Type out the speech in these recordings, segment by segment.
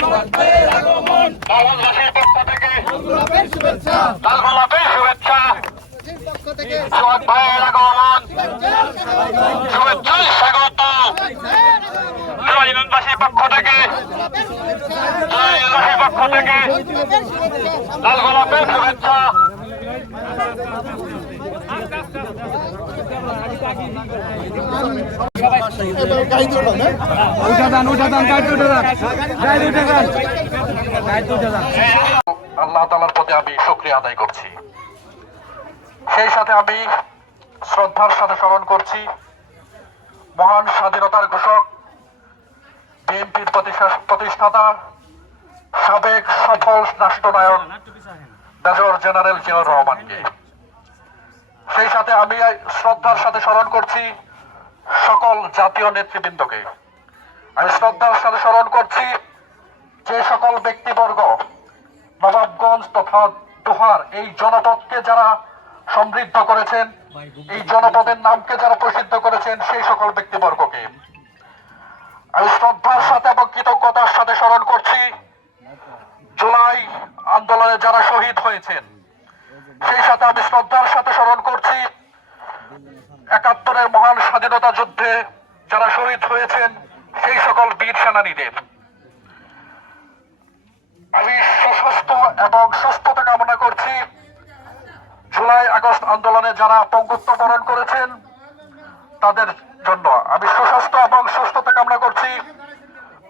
লালগোলাপের পক্ষ থেকে লালগোলাপের শুভেচ্ছা। সোহাগ ভাইয়ের আগমন শুভেচ্ছা স্বাগত। জয়নবাসীর পক্ষ থেকে লালগোলাপের শুভেচ্ছা। আল্লাহ তাআলার প্রতি আমি শুকরিয়া আদায় করছি। সেই সাথে আমি শ্রদ্ধার সাথে স্মরণ করছি মহান স্বাধীনতার ঘোষক, বিএনপির প্রতিষ্ঠাতা, সাবেক সফল রাষ্ট্রনায়ক মেজর জেনারেল জিয়াউর রহমানকে। সেই সাথে আমি শ্রদ্ধার সাথে স্মরণ করছি সকল জাতীয় নেতৃবৃন্দকে। আমি শ্রদ্ধার সাথে স্মরণ করছি যে সকল ব্যক্তিবর্গ নবাবগঞ্জ তথা দোহার এই জনপদকে যারা সমৃদ্ধ করেছেন, এই জনপদের নামকে যারা প্রসিদ্ধ করেছেন, সেই সকল ব্যক্তিবর্গকে আমি শ্রদ্ধার সাথে এবং কৃতজ্ঞতার সাথে স্মরণ করছি জুলাই আন্দোলনে যারা শহীদ হয়েছেন। সেই সাথে আমি শ্রদ্ধার সাথে স্মরণ করছি ৭১-এর মহান স্বাধীনতা যুদ্ধে যারা শহীদ হয়েছেন, সেই সকল বীর সেনানীদের। আমি সুস্বাস্থ্য এবং সুস্থতা কামনা করছি জুলাই আগস্ট আন্দোলনে যারা পঙ্গুত্ব বরণ করেছেন তাদের জন্য। আমি সুস্বাস্থ্য এবং সুস্থতা কামনা করছি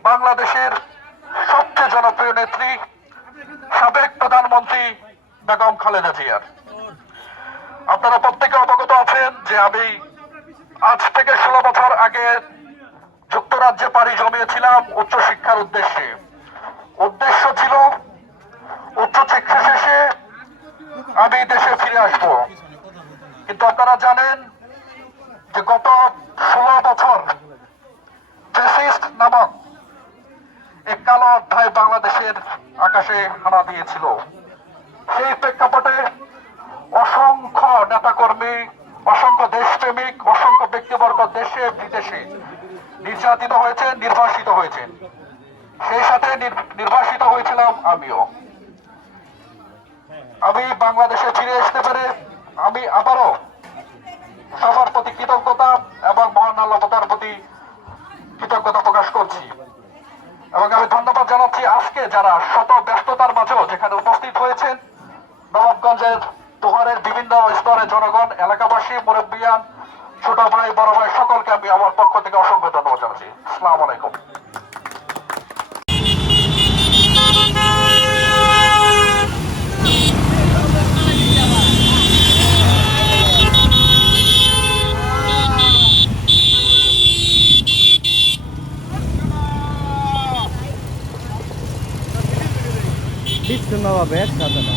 বাংলাদেশের সবচেয়ে জনপ্রিয় নেত্রী, সাবেক প্রধানমন্ত্রী বেগম খালেদা জিয়ার। আপনারা প্রত্যেকে অবগত আছেন যে আমি আজ থেকে 16 বছর আগে যুক্তরাজ্যে পাড়ি জমিয়েছিলাম উচ্চশিক্ষার উদ্দেশ্যে। উদ্দেশ্য ছিল উচ্চশিক্ষা শেষে আমি দেশে ফিরে আসব। কিন্তু আপনারা জানেন যে গত 16 বছর ফ্যাসিস্ট নামক এক কালো অধ্যায় বাংলাদেশের আকাশে হানা দিয়েছিল। সেই প্রেক্ষাপটে অসংখ্য নেতাকর্মী, অসংখ্য দেশপ্রেমিক, অসংখ্য ব্যক্তিবর্গ দেশে বিদেশে নির্যাতিত হয়েছেন, নির্বাসিত হয়েছেন। সেই সাথে নির্বাসিত হয়েছিলাম আমিও। আমি বাংলাদেশে ফিরে আসতে পেরে আমি আবারও সবার প্রতি কৃতজ্ঞতা এবং মহান আল্লাহ তাআলার প্রতি কৃতজ্ঞতা প্রকাশ করছি। এবং আমি ধন্যবাদ জানাচ্ছি আজকে যারা শত ব্যস্ততার মাঝেও যেখানে উপস্থিত হয়েছেন, নবাবগঞ্জের দোহারের বিভিন্ন স্তরের জনগণ, এলাকাবাসী, মুরব্বিয়ান, ছোট ভাই, বড় ভাই সকলকে আমি আমার পক্ষ থেকে অসংখ্য ধন্যবাদ জানাচ্ছি। আসসালামু আলাইকুম। বিচ্ছিন্নভাবে একসাথে না।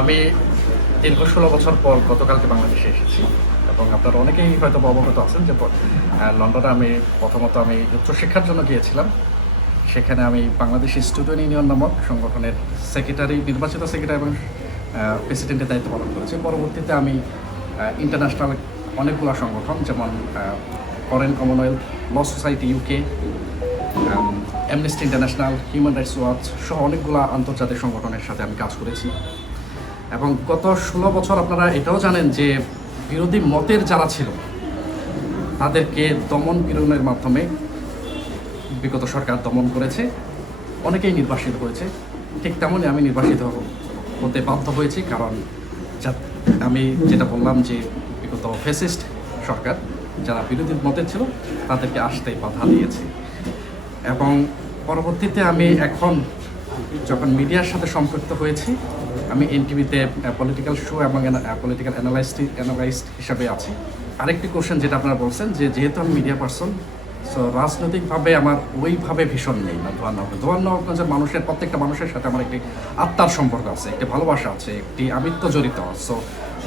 আমি দীর্ঘ 16 বছর পর গতকালকে বাংলাদেশে এসেছি এবং আপনারা অনেকেই হয়তো অবগত আছেন যে লন্ডনে আমি প্রথমত উচ্চশিক্ষার জন্য গিয়েছিলাম। সেখানে আমি বাংলাদেশ স্টুডেন্ট ইউনিয়ন নামক সংগঠনের নির্বাচিত সেক্রেটারি এবং প্রেসিডেন্টের দায়িত্ব পালন করেছি। পরবর্তীতে আমি ইন্টারন্যাশনাল অনেকগুলো সংগঠন যেমন foreign commonwealth law society UK, Amnesty International, Human Rights Watch সহ অনেকগুলো আন্তর্জাতিক সংগঠনের সাথে আমি কাজ করেছি। এবং গত 16 বছর আপনারা এটাও জানেন যে বিরোধী মতের যারা ছিল তাদেরকে দমন পীড়নের মাধ্যমে বিগত সরকার দমন করেছে, অনেকেই নির্বাসিত হয়েছে। ঠিক তেমনই আমি নির্বাসিত হতে বাধ্য হয়েছি, কারণ আমি যেটা বললাম যে বিগত ফ্যাসিস্ট সরকার যারা বিরোধী মতের ছিল তাদেরকে আসতেই বাধা দিয়েছে। এবং পরবর্তীতে আমি এখন যখন মিডিয়ার সাথে সম্পৃক্ত হয়েছি আমি এনটিভিতে পলিটিক্যাল শো এবং পলিটিক্যাল অ্যানালাইস্ট হিসাবে আছি। আরেকটি কোশ্চেন যেটা আপনারা বলছেন যে যেহেতু আমি মিডিয়া পার্সন, সো রাজনৈতিকভাবে আমার ওইভাবে ভীষণ নেই না। ধোয়ারনগঞ্জের মানুষের প্রত্যেকটা মানুষের সাথে আমার একটি আত্মার সম্পর্ক আছে, একটি ভালোবাসা আছে, একটি আমিত্ব জড়িত। সো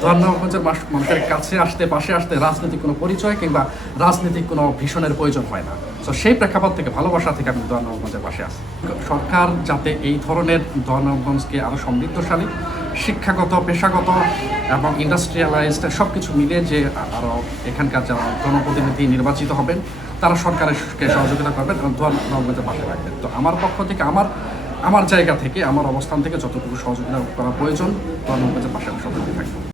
ধোয়ারনগঞ্জের মানুষের কাছে আসতে পাশে আসতে রাজনৈতিক কোনো পরিচয় কিংবা রাজনৈতিক কোনো ভীষণের প্রয়োজন হয় না। সো সেই প্রেক্ষাপট থেকে ভালোবাসা থেকে আমি ধোয়ারনগঞ্জের পাশে আছি। সরকার যাতে এই ধরনের ধোয়ারনগঞ্জকে আরও সমৃদ্ধশালী, শিক্ষাগত, পেশাগত এবং ইন্ডাস্ট্রিয়ালাইজড সব কিছু মিলে যে আরও এখানকার যারা জনপ্রতিনিধি নির্বাচিত হবেন তারা সরকারকে সহযোগিতা করবেন এবং ধোয়ারনগঞ্জের পাশে রাখবেন। তো আমার পক্ষ থেকে আমার জায়গা থেকে আমার অবস্থান থেকে যতটুকু সহযোগিতা করা প্রয়োজন ধোয়ারনগঞ্জের পাশে আমি সহযোগিতা থাকবো।